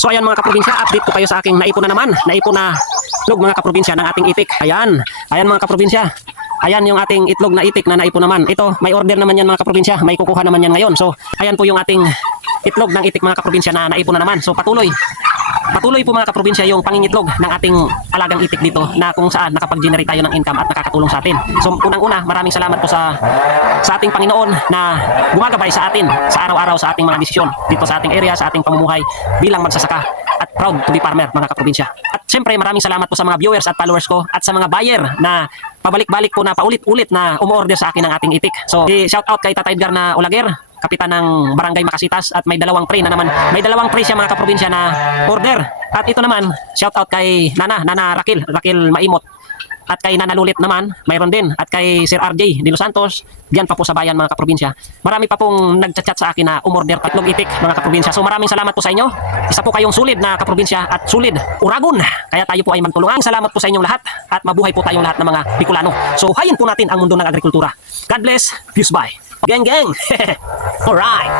So ayan mga kaprobinsya, update ko kayo sa aking naipon na naman. Naipon na itlog mga kaprobinsya ng ating itik. Ayan. Ayan mga kaprobinsya. Ayan yung ating itlog na itik na naipon naman. Ito, may order naman yan mga kaprobinsya. May kukuha naman yan ngayon. So ayan po yung ating itlog ng itik mga kaprobinsya na naipon na naman. So patuloy po mga kaprobinsya yung pangingitlog ng ating alagang itik dito na kung saan nakapag-generate tayo ng income at nakakatulong sa atin. So unang-una, maraming salamat po sa ating Panginoon na gumagabay sa atin sa araw-araw sa ating mga desisyon dito sa ating area, sa ating pamumuhay bilang magsasaka at proud to be farmer mga kaprobinsya. At syempre maraming salamat po sa mga viewers at followers ko at sa mga buyer na pabalik-balik po na paulit-ulit na umu-order sa akin ng ating itik. So shout out kay Tata Edgar na Olaguer, kapitan ng Barangay Makasitas, at may dalawang tray na naman. May dalawang tray siya mga kaprobinsya na order. At ito naman, shout out kay Nana Rakil Maimot. At kay Nana Lulit naman, mayroon din. At kay Sir RJ de Los Santos, diyan pa po sa bayan mga kaprobinsya. Marami pa pong nagchat-chat sa akin na umorder tatlong itik mga kaprobinsya. So maraming salamat po sa inyo. Isa po kayong sulid na kaprobinsya at sulid Uragon. Kaya tayo po ay magtulungan. Salamat po sa inyong lahat at mabuhay po tayong lahat ng mga Bicolano. So hayin po natin ang mundo ng agrikultura. God bless. Peace bye. Gang gang. Alright.